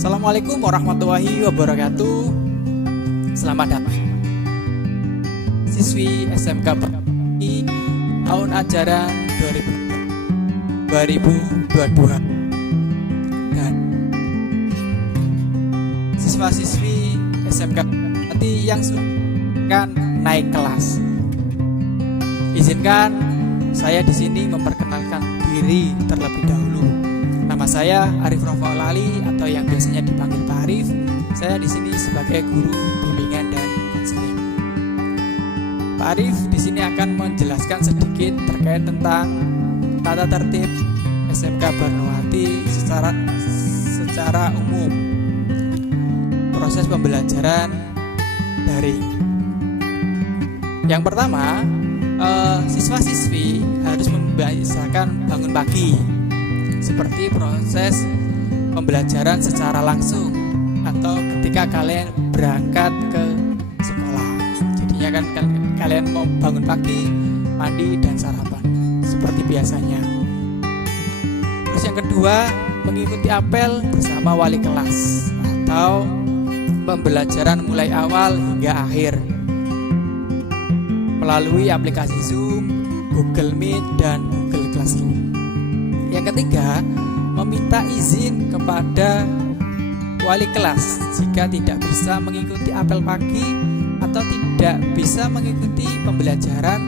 Assalamualaikum warahmatullahi wabarakatuh. Selamat datang siswi SMK Permati tahun ajaran 2022 dan siswa-siswi SMK Permati yang sudah naik kelas. Izinkan saya di sini memperkenalkan diri terlebih dahulu. Nama saya Arif Rafaul Ali atau yang biasanya dipanggil Pak Arif. Saya di sini sebagai guru bimbingan dan konseling. Pak Arif di sini akan menjelaskan sedikit terkait tentang tata tertib SMK Barnawati secara umum. Proses pembelajaran daring. Yang pertama, siswa-siswi harus membiasakan bangun pagi, seperti proses pembelajaran secara langsung atau ketika kalian berangkat ke sekolah. Jadinya kan kalian mau bangun pagi, mandi dan sarapan seperti biasanya. Terus yang kedua, mengikuti apel bersama wali kelas atau pembelajaran mulai awal hingga akhir melalui aplikasi Zoom, Google Meet dan Google Classroom. Yang ketiga, meminta izin kepada wali kelas jika tidak bisa mengikuti apel pagi atau tidak bisa mengikuti pembelajaran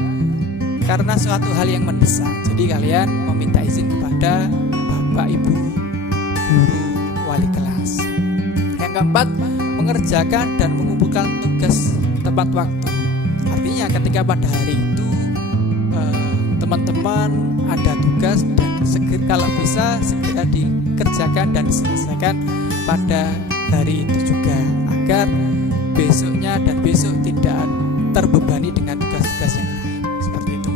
karena suatu hal yang mendesak. Jadi kalian meminta izin kepada Bapak Ibu guru wali kelas. Yang keempat, mengerjakan dan mengumpulkan tugas tepat waktu. Artinya ketika pada hari itu teman-teman ada tugas dan kalau bisa segera dikerjakan dan diselesaikan pada hari itu juga, agar besoknya dan besok tidak terbebani dengan tugas-tugas yang lain seperti itu.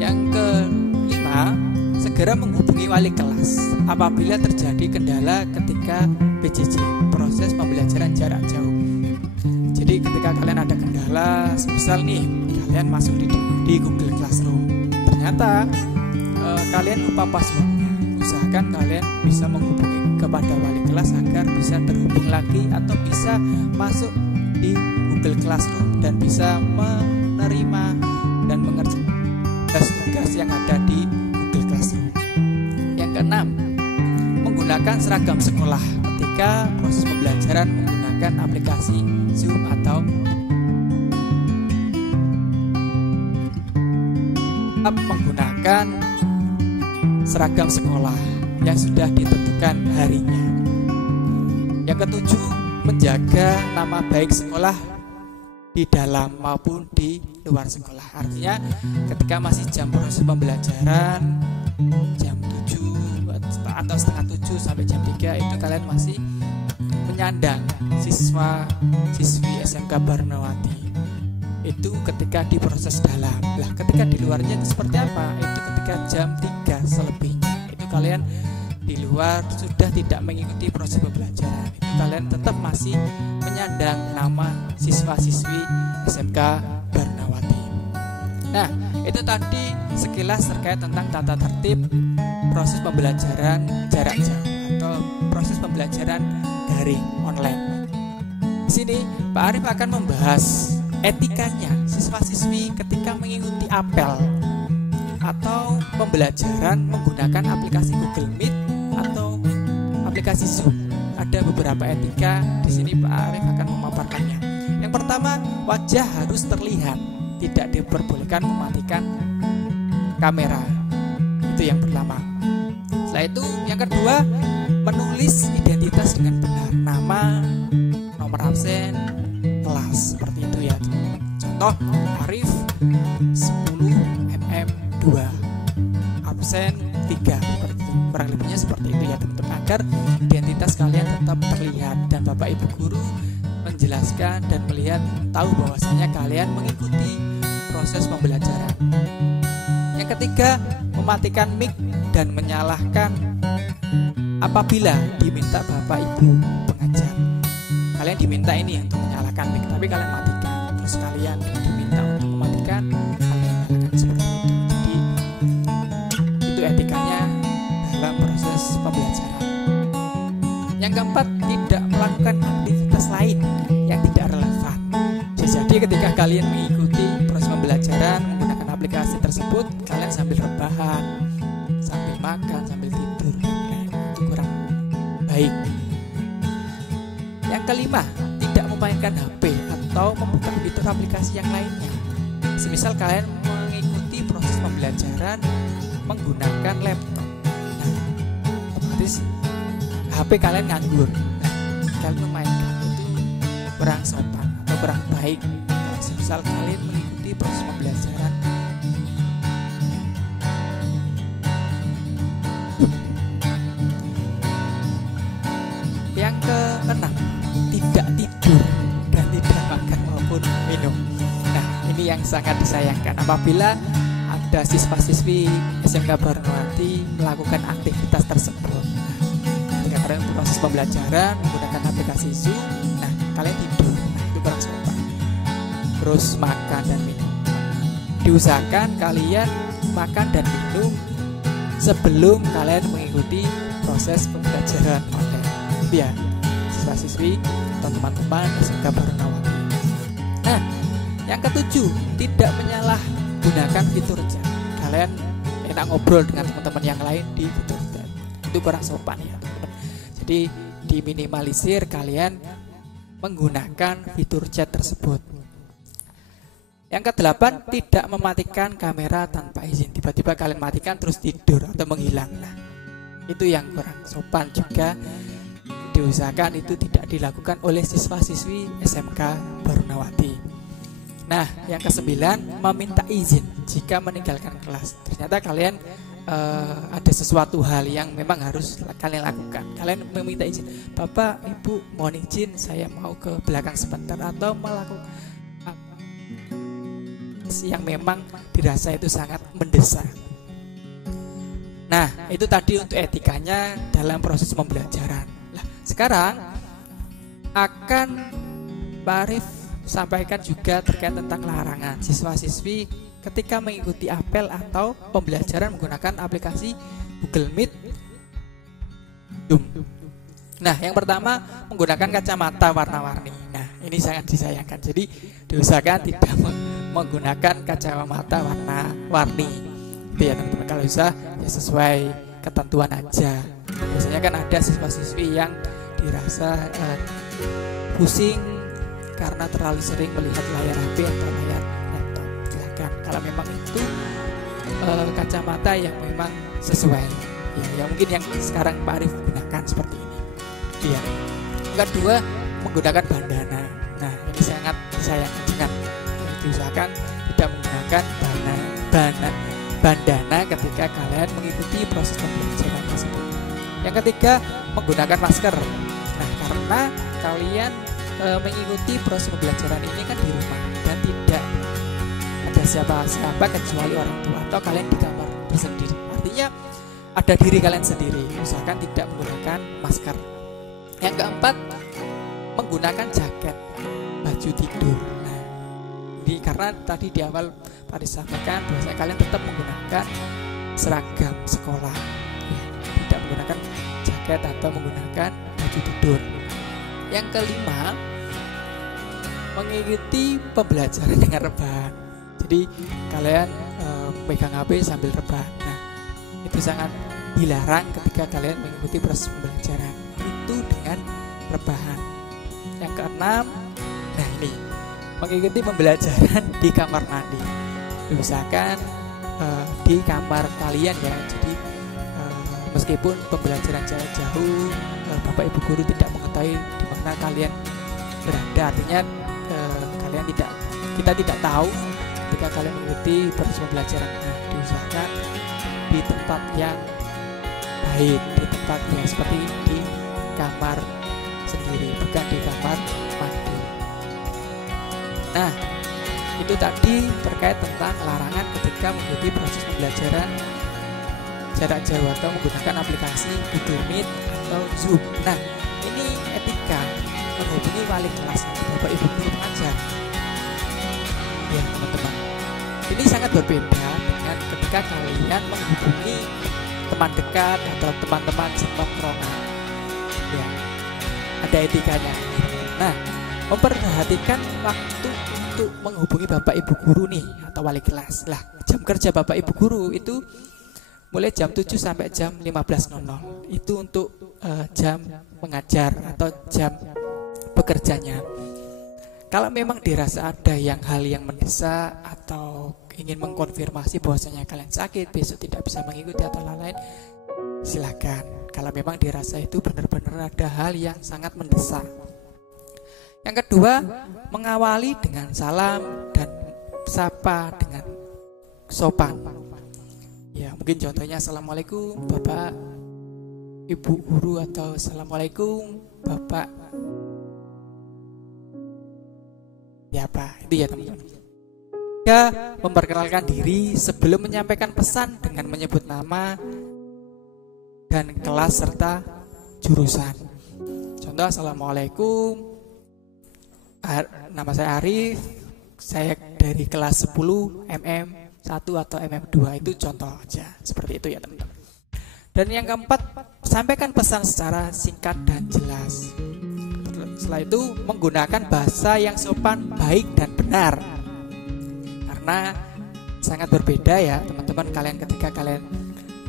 Yang kelima, segera menghubungi wali kelas apabila terjadi kendala ketika PJJ, proses pembelajaran jarak jauh. Jadi ketika kalian ada kendala, misal nih kalian masuk di Google Classroom, ternyata kalian lupa passwordnya, usahakan kalian bisa menghubungi kepada wali kelas agar bisa terhubung lagi atau bisa masuk di Google Classroom dan bisa menerima dan mengerjakan tugas-tugas yang ada di Google Classroom. Yang keenam, menggunakan seragam sekolah ketika proses pembelajaran menggunakan aplikasi Zoom atau menggunakan seragam sekolah yang sudah ditentukan harinya. Yang ketujuh, menjaga nama baik sekolah di dalam maupun di luar sekolah. Artinya ketika masih jam proses pembelajaran jam 7 atau setengah 7 sampai jam 3 itu kalian masih menyandang siswa-siswi SMK Barnawati. Itu ketika di proses dalam. Lah ketika di luarnya itu seperti apa? Itu ketika jam 3 selebihnya itu kalian di luar sudah tidak mengikuti proses pembelajaran, itu kalian tetap masih menyandang nama siswa-siswi SMK Barnawati. Nah, itu tadi sekilas terkait tentang tata tertib proses pembelajaran jarak jauh atau proses pembelajaran daring online. Di sini Pak Arif akan membahas etikanya siswa-siswi ketika mengikuti apel atau pembelajaran menggunakan aplikasi Google Meet atau aplikasi Zoom. Ada beberapa etika di sini Pak Arif akan memaparkannya. Yang pertama, wajah harus terlihat, tidak diperbolehkan mematikan kamera. Itu yang pertama. Setelah itu, yang kedua, menulis identitas dengan benar, nama, nomor absen, kelas, seperti itu ya. Contoh, Arif 10mm2 absen 3, kurang lebihnya seperti itu ya teman-teman, agar identitas kalian tetap terlihat dan Bapak Ibu guru menjelaskan dan melihat tahu bahwasanya kalian mengikuti proses pembelajaran. Yang ketiga, mematikan mic dan menyalahkan apabila diminta Bapak Ibu pengajar. Kalian diminta ini untuk menyalakan mic, tapi kalian matikan. Terus kalian diminta untuk mematikan, kalian nyalakan seperti itu. Jadi itu etikanya dalam proses pembelajaran. Yang keempat, tidak melakukan aktivitas lain yang tidak relevan. Jadi ketika kalian mengikuti proses pembelajaran menggunakan aplikasi tersebut, kalian sambil rebahan, sambil makan, sambil tidur, itu kurang baik. Yang kelima, tidak memainkan HP atau membuka fitur aplikasi yang lainnya. Semisal kalian mengikuti proses pembelajaran menggunakan laptop, otomatis HP kalian nganggur. Kalian memainkan, itu kurang sopan atau kurang baik. Semisal kalian mengikuti proses pembelajaran yang keenam, tidak tidur dan tidak makan maupun minum. Nah, ini yang sangat disayangkan apabila ada siswa-siswi SMK Barunawati melakukan aktivitas tersebut. Ketika kalian proses pembelajaran menggunakan aplikasi Zoom, nah kalian tidur, nah, itu kurang sopan. Terus makan dan minum, diusahakan kalian makan dan minum sebelum kalian mengikuti proses pembelajaran online. Ya, siswa-siswi atau teman-teman SMK Barunawati. Nah, yang ketujuh, tidak menyalahgunakan fitur chat. Kalian enak ngobrol dengan teman-teman yang lain di fitur chat, itu kurang sopan ya teman-teman. Jadi diminimalisir kalian menggunakan fitur chat tersebut. Yang kedelapan, tidak mematikan kamera tanpa izin. Tiba-tiba kalian matikan terus tidur atau menghilang. Nah, itu yang kurang sopan juga. Diusahakan itu tidak dilakukan oleh siswa-siswi SMK Barunawati. Nah, yang kesembilan, meminta izin jika meninggalkan kelas. Ternyata kalian ada sesuatu hal yang memang harus kalian lakukan. Kalian meminta izin, Bapak, Ibu, mohon izin saya mau ke belakang sebentar, atau melakukan yang memang dirasa itu sangat mendesak. Nah, itu tadi untuk etikanya dalam proses pembelajaran. Sekarang akan Pak Arif sampaikan juga terkait tentang larangan siswa-siswi ketika mengikuti apel atau pembelajaran menggunakan aplikasi Google Meet, Zoom. Nah, yang pertama, menggunakan kacamata warna-warni. Nah, ini sangat disayangkan. Jadi diusahakan tidak menggunakan kacamata warna-warni. Itu ya teman-teman, kalau bisa ya sesuai ketentuan aja. Biasanya kan ada siswa-siswi yang dirasa pusing karena terlalu sering melihat layar HP atau layar laptop. Silakan, kalau memang itu kacamata yang memang sesuai ya, yang mungkin yang sekarang Pak Arif gunakan seperti ini ya. Yang kedua, menggunakan bandana. Nah, ini sangat disayangkan. Diusahakan tidak menggunakan bandana ketika kalian mengikuti proses pembelajaran tersebut. Yang ketiga, menggunakan masker. Nah, karena kalian mengikuti proses pembelajaran ini kan di rumah dan tidak ada siapa-siapa kecuali orang tua, atau kalian di kamar tersendiri. Artinya ada diri kalian sendiri. Usahakan tidak menggunakan masker. Yang keempat, menggunakan jaket, baju tidur. Nah, ini karena tadi di awal Pak disampaikan bahwa kalian tetap menggunakan seragam sekolah, ya, tidak menggunakan jaket atau menggunakan baju tidur. Yang kelima, mengikuti pembelajaran dengan rebahan. Jadi kalian pegang HP sambil rebahan. Nah, itu sangat dilarang ketika kalian mengikuti proses pembelajaran itu dengan rebahan. Yang keenam, nah ini, mengikuti pembelajaran di kamar mandi. Diusahakan di kamar kalian ya. Jadi meskipun pembelajaran jarak jauh, Bapak Ibu guru tidak mengetahui di mana kalian berada. Artinya kita tidak tahu ketika kalian mengikuti proses pembelajaran. Nah, diusahakan di tempat yang baik, di tempat yang seperti di kamar sendiri, bukan di kamar mandi. Nah, itu tadi terkait tentang larangan ketika mengikuti proses pembelajaran jarak jauh atau menggunakan aplikasi Google Meet atau Zoom. Nah, ini etika menghubungi wali kelas, Bapak Ibu guru pengajar. Ya teman-teman, ini sangat berbeda dengan ketika kalian menghubungi teman dekat atau teman-teman setongkrongan. Ya, ada etikanya. Nah, memperhatikan waktu untuk menghubungi Bapak Ibu guru nih atau wali kelas. Lah, jam kerja Bapak Ibu guru itu mulai jam 7 sampai jam 15.00. Itu untuk jam mengajar atau jam bekerjanya. Kalau memang dirasa ada hal yang mendesak atau ingin mengkonfirmasi bahwasanya kalian sakit, besok tidak bisa mengikuti atau lain-lain, silakan. Kalau memang dirasa itu benar-benar ada hal yang sangat mendesak. Yang kedua, mengawali dengan salam dan sapa dengan sopan. Ya, mungkin contohnya assalamualaikum Bapak Ibu guru atau assalamualaikum Bapak ya apa itu ya teman-teman. Ya, memperkenalkan diri sebelum menyampaikan pesan dengan menyebut nama dan kelas serta jurusan. Contoh assalamualaikum, nama saya Arif, saya dari kelas 10 MM1 atau MM2. Itu contoh aja, seperti itu ya teman-teman. Dan yang keempat, sampaikan pesan secara singkat dan jelas. Setelah itu menggunakan bahasa yang sopan, baik dan benar. Karena sangat berbeda ya teman-teman kalian ketika kalian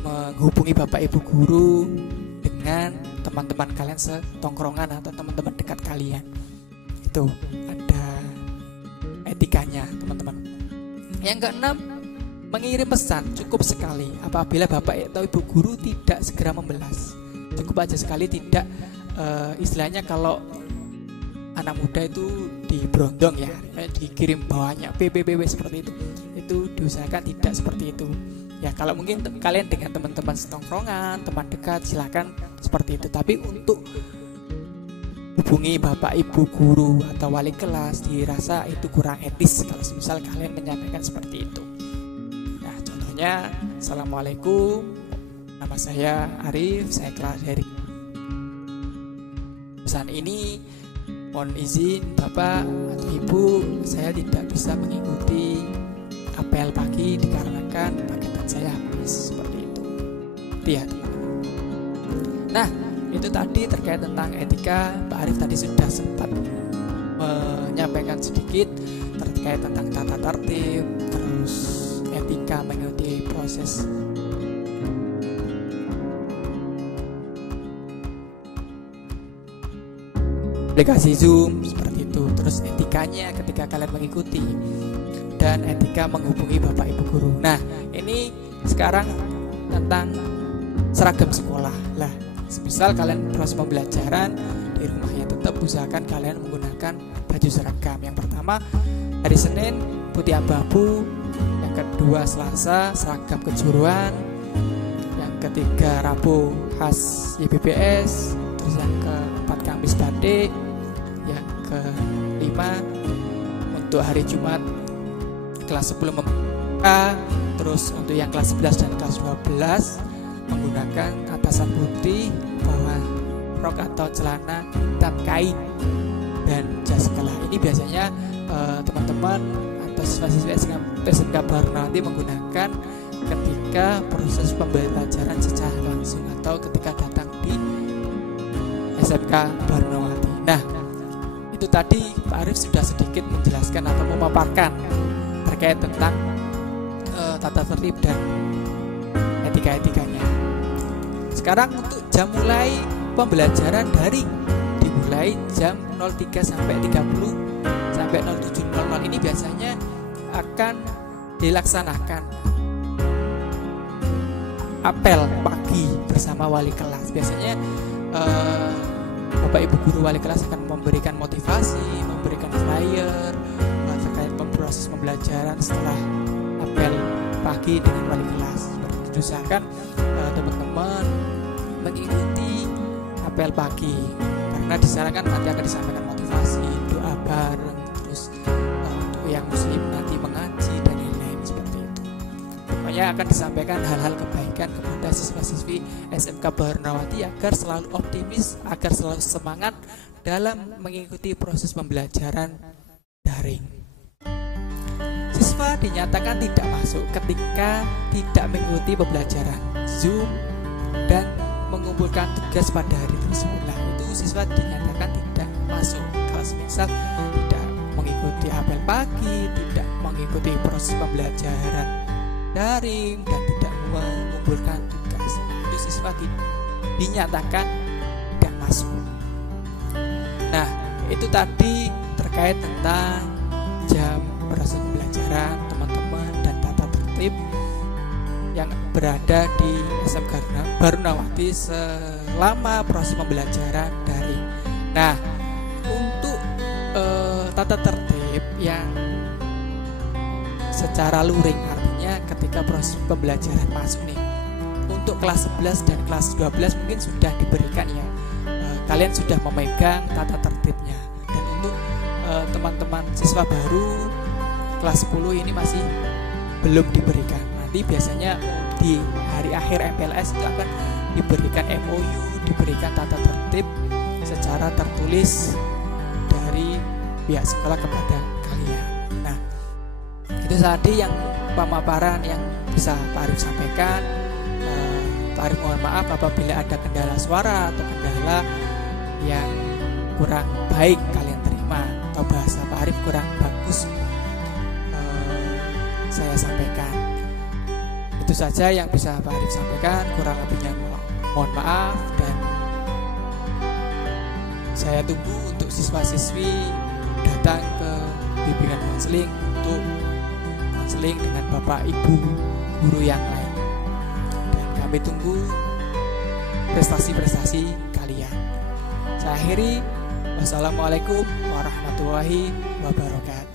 menghubungi Bapak Ibu guru dengan teman-teman kalian setongkrongan atau teman-teman dekat kalian. Itu ada etikanya teman-teman. Yang keenam, mengirim pesan cukup sekali. Apabila Bapak atau Ibu guru tidak segera membalas, cukup aja sekali, tidak istilahnya kalau anak muda itu diberondong ya, dikirim banyak PPPW seperti itu diusahakan tidak seperti itu ya. Kalau mungkin kalian dengan teman-teman setongkrongan, teman dekat, silakan seperti itu. Tapi untuk hubungi Bapak Ibu guru atau wali kelas dirasa itu kurang etis kalau misal kalian menyampaikan seperti itu. Nah, contohnya assalamualaikum, nama saya Arif, saya kelas dari pesan ini, mohon izin Bapak atau Ibu, saya tidak bisa mengikuti apel pagi dikarenakan paketan saya habis, seperti itu. Ya, teman-teman. Nah, itu tadi terkait tentang etika. Pak Arif tadi sudah sempat menyampaikan sedikit terkait tentang tata tertib, terus etika mengikuti proses aplikasi Zoom seperti itu. Terus etikanya ketika kalian mengikuti dan etika menghubungi Bapak Ibu guru. Nah, ini sekarang tentang seragam sekolah. Lah, semisal kalian proses pembelajaran di rumahnya, tetap usahakan kalian menggunakan baju seragam. Yang pertama hari Senin putih abu-abu, yang kedua Selasa seragam kejuruan, yang ketiga Rabu khas YBBS, terus yang keempat Kamis batik, yang kelima untuk hari Jumat kelas 10 membuka, terus untuk yang kelas 11 dan kelas 12 menggunakan atasan putih, bawah rok atau celana hitam kain dan jas sekolah. Ini biasanya teman-teman atau siswa-siswa SMK Barnawati menggunakan ketika proses pembelajaran secara langsung atau ketika datang di SMK Barnawati. Nah, itu tadi Pak Arif sudah sedikit menjelaskan atau memaparkan terkait tentang tata tertib dan etika-etikanya. Sekarang untuk jam mulai pembelajaran daring dimulai jam 03 sampai 30 sampai 07.00. Ini biasanya akan dilaksanakan apel pagi bersama wali kelas. Biasanya Bapak Ibu guru wali kelas akan memberikan motivasi, memberikan flyer terkait proses pembelajaran setelah apel pagi dengan wali kelas. Diusahakan teman-teman mengikuti apel pagi karena di sana kan nanti akan disampaikan motivasi, doa bareng, terus untuk yang muslim nanti mengaji dan lain-lain seperti itu. Pokoknya akan disampaikan hal-hal kebaikan kepada siswa-siswi SMK Barnawati agar selalu optimis, agar selalu semangat dalam mengikuti proses pembelajaran daring. Siswa dinyatakan tidak masuk ketika tidak mengikuti pembelajaran Zoom dan mengumpulkan tugas pada hari tersebut. Nah, itu siswa dinyatakan tidak masuk. Kalau semisal tidak mengikuti apel pagi, tidak mengikuti proses pembelajaran daring, dan tidak mengumpulkan tugas, itu siswa dinyatakan tidak masuk. Nah, itu tadi terkait tentang jam proses pembelajaran teman-teman dan tata tertib yang berada di SMK Barunawati selama proses pembelajaran daring. Nah, untuk tata tertib yang secara luring, artinya ketika proses pembelajaran masuk nih, untuk kelas 11 dan kelas 12 mungkin sudah diberikan ya, kalian sudah memegang tata tertibnya. Dan untuk teman-teman siswa baru kelas 10 ini masih belum diberikan. Nanti biasanya di hari akhir MPLS itu akan diberikan MOU, diberikan tata tertib secara tertulis dari pihak sekolah kepada kalian. Nah, itu tadi yang pemaparan yang bisa Pak Arif sampaikan. Pak Arif mohon maaf apabila ada kendala suara atau kendala yang kurang baik kalian terima, atau bahasa Pak Arif kurang bagus saya sampaikan. Itu saja yang bisa Pak Arif sampaikan, kurang lebihnya mohon maaf. Dan saya tunggu untuk siswa-siswi datang ke bimbingan konseling untuk konseling dengan Bapak Ibu guru yang lain. Dan kami tunggu prestasi-prestasi kalian. Saya akhiri. Wassalamualaikum warahmatullahi wabarakatuh.